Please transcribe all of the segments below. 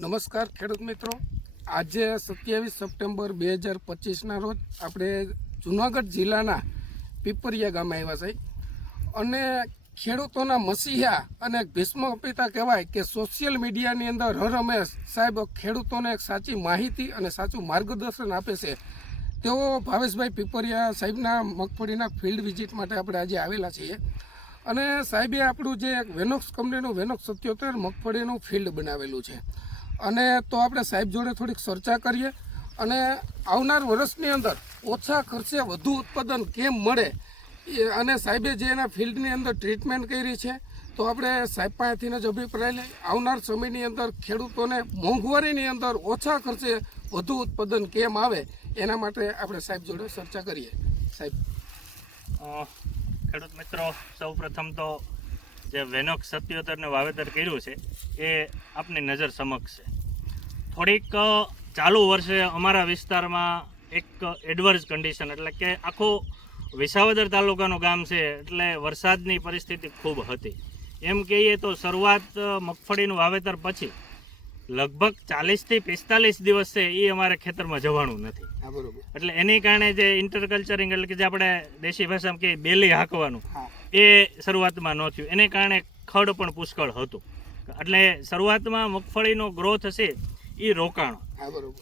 નમસ્કાર ખેડૂત મિત્રો, આજે 27 સપ્ટેમ્બર 2025ના રોજ આપણે જૂનાગઢ જિલ્લાના પીપરિયા ગામે આવ્યા છે અને ખેડૂતોના મસીહા અને ભીષ્મ પિતા કહેવાય કે સોશિયલ મીડિયાની અંદર હર હંમેશ સાહેબ ખેડૂતોને એક સાચી માહિતી અને સાચું માર્ગદર્શન આપે છે. તેઓ ભાવેશભાઈ પીપરિયા સાહેબના મગફળીના ફિલ્ડ વિઝિટ માટે આપણે આજે આવેલા છીએ અને સાહેબે આપણું જે વેનોક્સ કંપનીનું વેનોક્સ 77 મગફળીનું ફિલ્ડ બનાવેલું છે અને તો આપણે સાહેબ જોડે થોડીક ચર્ચા કરીએ અને આવનાર વર્ષની અંદર ઓછા ખર્ચે વધુ ઉત્પાદન કેમ મળે અને સાહેબે જે એના ફિલ્ડની અંદર ટ્રીટમેન્ટ કરી છે તો આપણે સાહેબ પાસેથી જ અભિપ્રાય લઈ આવનાર સમયની અંદર ખેડૂતોને મોંઘવારીની અંદર ઓછા ખર્ચે વધુ ઉત્પાદન કેમ આવે એના માટે આપણે સાહેબ જોડે ચર્ચા કરીએ. સાહેબ, ખેડૂત મિત્રો, સૌ પ્રથમ તો જે વેનોક્સ 77ને વાવેતર કર્યું છે એ આપની નજર સમક્ષ છે. થોડીક ચાલુ વર્ષે અમારા વિસ્તારમાં એક એડવર્સ કન્ડિશન એટલે કે આખો વિસાવદર તાલુકાનું ગામ છે એટલે વરસાદની પરિસ્થિતિ ખૂબ હતી. એમ કહીએ તો શરૂઆત મગફળીનું વાવેતર પછી લગભગ 40થી 45 દિવસ છે એ અમારે ખેતરમાં જવાનું નથી. એટલે એની કારણે જે ઇન્ટરકલ્ચરિંગ એટલે કે જે આપણે દેશી ભાષામાં કે બેલી હાંકવાનું એ શરૂઆતમાં ન થયું. એને કારણે ખડ પણ પુષ્કળ હતું એટલે શરૂઆતમાં મગફળીનો ગ્રોથ હશે એ રોકાણો.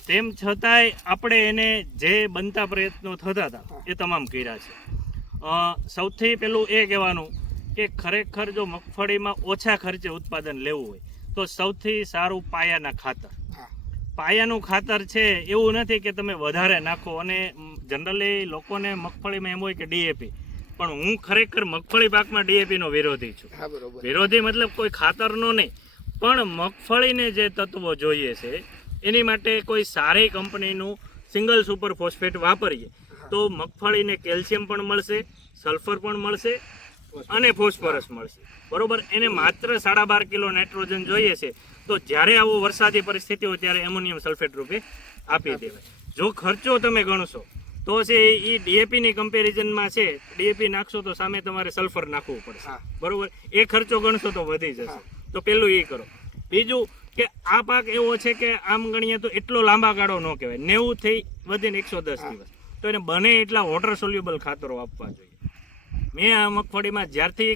તેમ છતાંય આપણે એને જે બનતા પ્રયત્નો થતા હતા એ તમામ કર્યા છે. સૌથી પહેલું એ કહેવાનું કે ખરેખર જો મગફળીમાં ઓછા ખર્ચે ઉત્પાદન લેવું હોય તો સૌથી સારું પાયાના ખાતર. પાયાનું ખાતર છે એવું નથી કે તમે વધારે નાખો અને જનરલી લોકોને મગફળીમાં એમ હોય કે ડીએપી, પણ હું ખરેખર મગફળી પાકમાં ડીએપીનો વિરોધી છું. વિરોધી મતલબ કોઈ ખાતરનો નહીં, પણ મગફળીને જે તત્વો જોઈએ છે એની માટે કોઈ સારી કંપનીનું સિંગલ સુપર ફોસ્ફેટ વાપરીએ તો મગફળીને કેલ્શિયમ પણ મળશે, સલ્ફર પણ મળશે અને ફોસ્ફરસ મળશે. બરોબર, એને માત્ર 12.5 કિલો નાઇટ્રોજન જોઈએ છે તો જ્યારે આવો વરસાદી પરિસ્થિતિ હોય ત્યારે એમોનિયમ સલ્ફેટ રૂપે આપી દેવાય. જો ખર્ચો તમે ગણશો તો છે એ ડીએપીની કમ્પેરિઝનમાં છે, ડીએપી નાખશો તો સામે તમારે સલ્ફર નાખવું પડશે. બરોબર, એ ખર્ચો ગણશો તો વધી જશે. તો પેલું એ કરો. બીજું કે આ પાક એવો છે કે આમ ગણીએ તો એટલો લાંબા ગાળો ન કહેવાય, 90 થી વધીને 110 દિવસ. તો એને બને એટલા વોટર સોલ્યુબલ ખાતરો આપવા જોઈએ. મેં આ મગફળીમાં જ્યારથી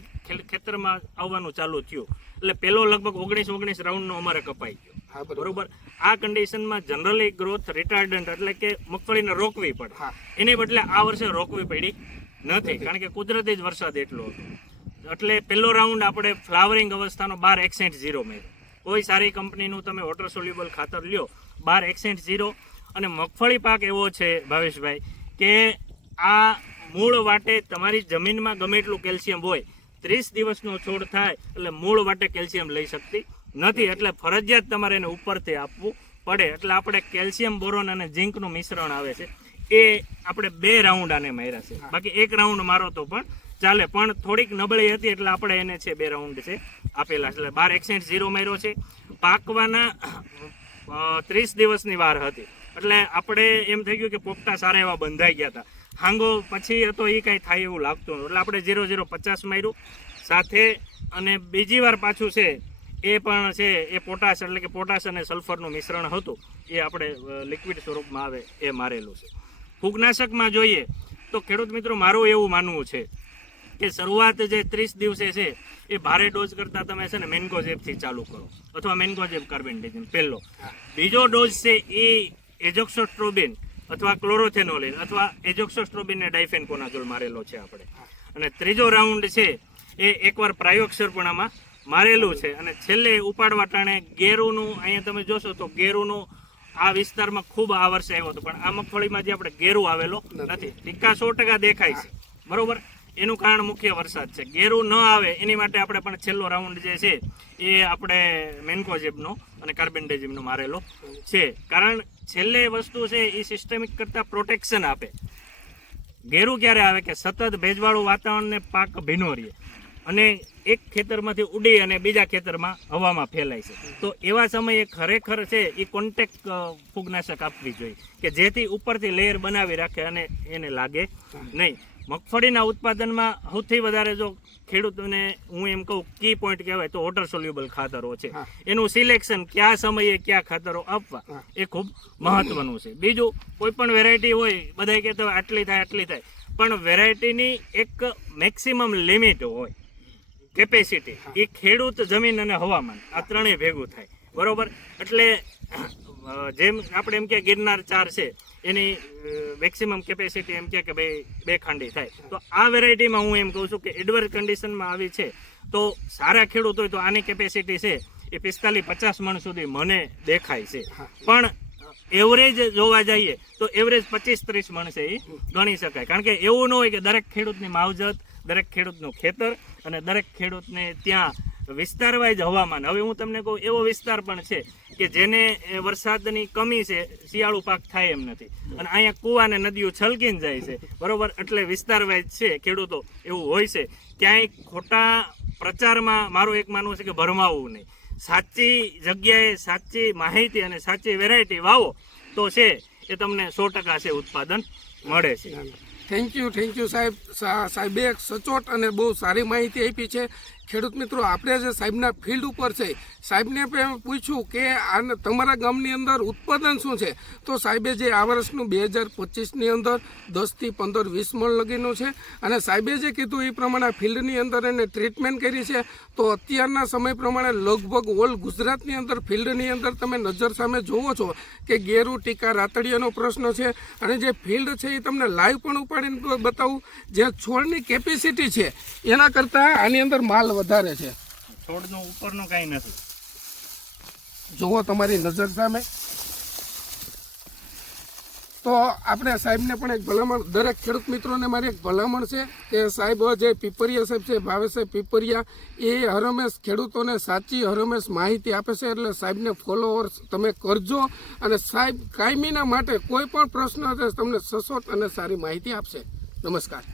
ખેતરમાં આવવાનું ચાલુ થયું એટલે પેલો લગભગ 19 રાઉન્ડનો અમારે કપાઈ ગયો. બરોબર, આ કન્ડિશનમાં જનરલી ગ્રોથ રિટાર્ડન્ટ એટલે કે મગફળીને રોકવી પડે, એને બદલે આ વર્ષે રોકવી પડી નથી કારણ કે કુદરતી જ વરસાદ એટલો હતો. એટલે પહેલો રાઉન્ડ આપણે ફ્લાવરિંગ અવસ્થાનો 12-61-0 મેળવ્યો. કોઈ સારી કંપનીનું તમે વોટર સોલ્યુબલ ખાતર લ્યો 12-61-0. અને મગફળી પાક એવો છે ભાવેશભાઈ કે આ મૂળ વાટે તમારી જમીનમાં ગમે એટલું કેલ્શિયમ હોય, 30 દિવસનો છોડ થાય એટલે મૂળ વાટે કેલ્શિયમ લઈ શકતી નથી, એટલે ફરજિયાત તમારે એને ઉપરથી આપવું પડે. એટલે આપણે કેલ્શિયમ, બોરોન અને ઝીંકનું મિશ્રણ આવે છે એ આપણે 2 રાઉન્ડ આને માર્યા છે. બાકી 1 રાઉન્ડ મારો તો પણ ચાલે, પણ થોડીક નબળી હતી એટલે આપણે એને છે 2 રાઉન્ડ છે આપેલા. એટલે 12-61-0 માર્યો છે. પાકવાના 30 દિવસની વાર હતી એટલે આપણે એમ થઈ ગયું કે પોપટા સારા એવા બંધાઈ ગયા હતા. હાંગો પછી હતો એ કાંઈ થાય એવું લાગતું નહોતું એટલે આપણે 0-0-50 માર્યું સાથે. અને બીજી વાર પાછું છે એ પણ છે એ પોટાશ એટલે કે પોટાશ અને સલ્ફરનું મિશ્રણ હતું એ આપણે લિક્વિડ સ્વરૂપમાં આવે એ મારેલું છે. ફૂગનાશકમાં જોઈએ તો ખેડૂત મિત્રો મારું એવું માનવું છે કે શરૂઆત જે 30 દિવસે છે એ ભારે ડોઝ કરતાં તમે છે ને મેન્કોઝેબથી ચાલુ કરો અથવા મેન્કોઝેબ કાર્બેન્ડિઝમ પહેલો. બીજો ડોઝ છે એ એઝોક્સોસ્ટ્રોબિન અથવા ક્લોરોથેનોલિન અથવા એઝોક્સોસ્ટ્રોબિન ને ડાયફેનકોનાઝોલ મારેલો છે આપણે. અને ત્રીજો રાઉન્ડ છે એ એકવાર પ્રાયોક્ષર પણ આમાં મારેલું છે. અને છેલ્લે ઉપાડવા ટાણે ગેરુનું અહીંયા તમે જોશો તો ગેરુનું આ વિસ્તારમાં ખૂબ આ વર્ષે આવ્યો હતો, પણ આ મગફળીમાં જે આપણે ગેરુ આવેલો નથી. ટીકા 100% દેખાય છે. બરોબર, એનું કારણ મુખ્ય વરસાદ છે. ગેરુ ન આવે એની માટે આપણે પણ છેલ્લો રાઉન્ડ જે છે એ આપણે મેન્કોઝેબનો અને કાર્બેન્ડેઝિમનો મારેલો છે. કારણ છેલ્લે વસ્તુ છે એ સિસ્ટમિક કરતાં પ્રોટેક્શન આપે. ગેરુ ક્યારે આવે કે સતત ભેજવાળું વાતાવરણને પાક ભીનો રહે અને એક ખેતરમાંથી ઉડી અને બીજા ખેતરમાં હવામાં ફેલાય છે. તો એવા સમયે ખરેખર છે એ કોન્ટેક્ટ ફૂગનાશક આપવી જોઈએ કે જેથી ઉપરથી લેયર બનાવી રાખે અને એને લાગે નહીં. મગફળીના ઉત્પાદનમાં સૌથી વધારે જો ખેડૂતોને હું એમ કહું કી પોઈન્ટ કહેવાય તો વોટર સોલ્યુબલ ખાતરો છે. હા. એનું સિલેક્શન કયા સમયે કયા ખાતરો આપવા હા. એ ખૂબ મહત્વનું છે. બીજું કોઈ પણ વેરાયટી હોય બધા કહેતા હોય આટલી થાય પણ વેરાયટીની એક મેક્સિમમ લિમિટ હોય કેપેસિટી. એ ખેડૂત, જમીન અને હવામાન આ ત્રણેય ભેગું થાય, બરોબર. એટલે જેમ આપણે એમ કે ગિરનાર 4 છે એની મેક્સિમમ કેપેસિટી એમ કે ભાઈ 2 ખાંડી થાય. તો આ વેરાયટીમાં હું એમ કહું છું કે એડવર્સ કન્ડિશનમાં આવી છે તો સારા ખેડૂત હોય તો આની કેપેસિટી છે એ 45-50 મણ સુધી મને દેખાય છે. પણ એવરેજ જોવા જઈએ તો એવરેજ 25-30 મણ છે એ ગણી શકાય. કારણ કે એવું ન હોય કે દરેક ખેડૂતની માવજત, દરેક ખેડૂતનું ખેતર અને દરેક ખેડૂતને ત્યાં વિસ્તાર વાઇઝ હવામાન. હવે હું તમને કહું એવો વિસ્તાર પણ છે કે જેને વરસાદની કમી છે, શિયાળુ પાક થાય એમ નથી, અને અહીંયા કૂવા ને નદીઓ છલકીને જાય છે, બરોબર. એટલે વિસ્તાર વાઇઝ છે ખેડૂતો એવું હોય છે. ક્યાંય ખોટા પ્રચારમાં મારું એક માનવું છે કે ભરમાવવું નહીં. સાચી જગ્યાએ સાચી માહિતી અને સાચી વેરાયટી વાવો તો છે એ તમને 100% છે ઉત્પાદન મળે છે. થેન્ક યુ સાહેબ. સાહેબે એક સચોટ અને બહુ સારી માહિતી આપી છે. ખેડૂત મિત્રો, આપણે જે સાહેબના ફિલ્ડ ઉપર છે, સાહેબને પણ પૂછ્યું કે આ તમારા ગામની અંદર ઉત્પાદન શું છે, તો સાહેબે જે આ વર્ષનું 2025ની અંદર 10થી 15-20 મણ લગીનું છે, અને સાહેબે જે કીધું એ પ્રમાણે ફિલ્ડની અંદર એને ટ્રીટમેન્ટ કરી છે. તો અત્યારના સમય પ્રમાણે લગભગ ઓલ ગુજરાતની અંદર ફિલ્ડની અંદર તમે નજર સામે જોવો છો કે ગેરુ, ટીકા, રાતડિયાનો પ્રશ્ન છે. અને જે ફિલ્ડ છે એ તમને લાઈવ પણ ઉપાડીને બતાવું. જે છોડની કેપેસિટી છે એના કરતાં આની અંદર માલ વધારે છે. છોડનું ઉપરનું કાંઈ નથી. જુઓ તમારી નજર સામે. તો આપણે સાહેબને પણ એક ભલામણ, દરેક ખેડૂત મિત્રોને મારી એક ભલામણ છે કે સાહેબ જે પીપરિયા સાહેબ છે, ભાવેશભાઈ પીપરિયા, એ હરમેશ ખેડૂતોને સાચી હરમેશ માહિતી આપે છે. એટલે સાહેબને ફોલોઅર્સ તમે કરજો, અને સાહેબ કાયમીના માટે કોઈ પણ પ્રશ્ન હશે તમને સચોટ અને સારી માહિતી આપશે. નમસ્કાર.